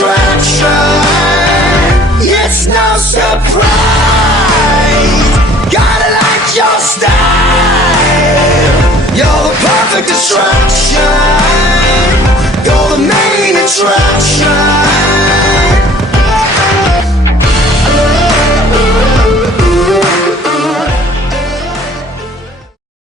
attraction. It's no surprise. Gotta like your style. You're the perfect distraction. You're the main attraction.